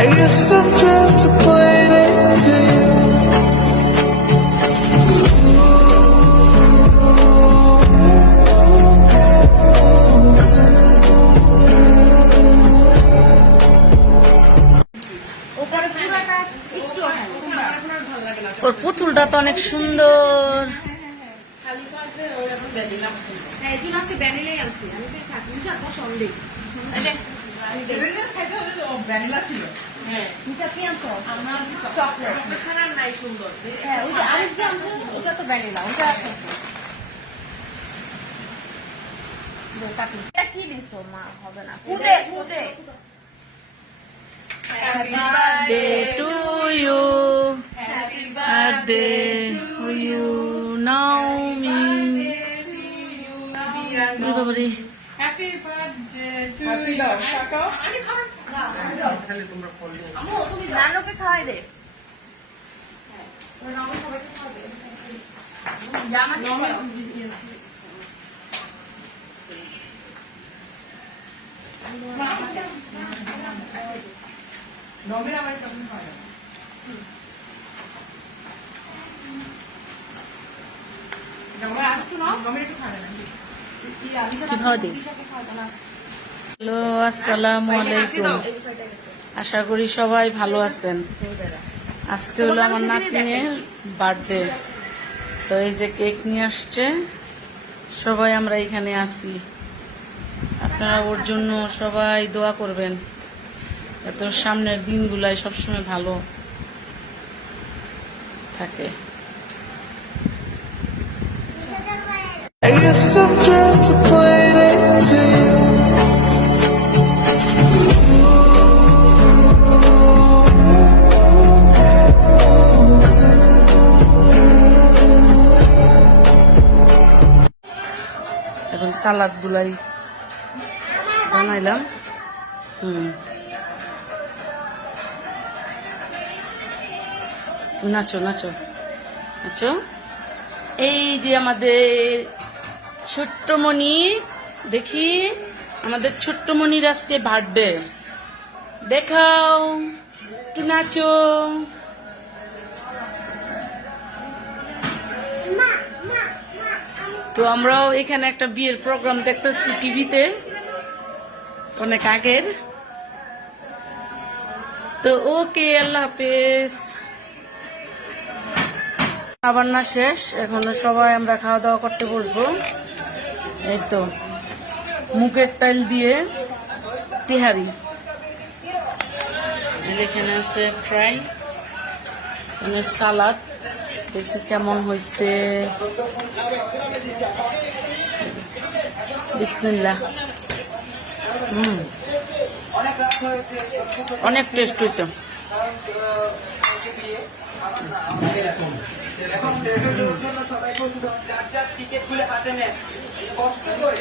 I guess I'm just a plain to ওর পুতুলটা তো অনেক সুন্দর। কি দিছো মা? হবে না। Happy birthday to you. Happy birthday to you, Naomi. Happy birthday to you. Kakao. আমু তুমি জানোকে খাওয়াই দে। হ্যালো, আসসালামু আলাইকুম। আশা করি সবাই ভালো আছেন। আজকে হলো আমার নাতনির বার্থডে, তো এই যে কেক নিয়ে আসছে, সবাই আমরা এখানে আছি। আপনারা ওর জন্য সবাই দোয়া করবেন, এত সামনের দিনগুলাই সবসময় ভালো থাকে। I guess I'm just a plain to এখন সালাদ গুলাই বানাইলাম। নাচো নাচো নাচো। এই যে আমাদের ছোট্ট মণি, দেখি আমাদের ছোট্ট মণির আজকে বার্থডে, দেখাও একটু নাচো। তো আমরাও এখানে একটা বিয়ের প্রোগ্রাম দেখতেছি টিভিতে, অনেক আগের। তো ওকে, আল্লাহ হাফেজ। আবার না শেষ, এখন সবাই আমরা খাওয়া দাওয়া করতে বসবো। এই তো মুগের টাইল দিয়ে তিহারি, এখানে আছে ফ্রাই, এখানে সালাদ, দেখি কেমন হয়েছে। বিসমিল্লাহ। অনেক টেস্ট হয়েছে। সবাই টিকিট খুলে হাতে নেন, কষ্ট করে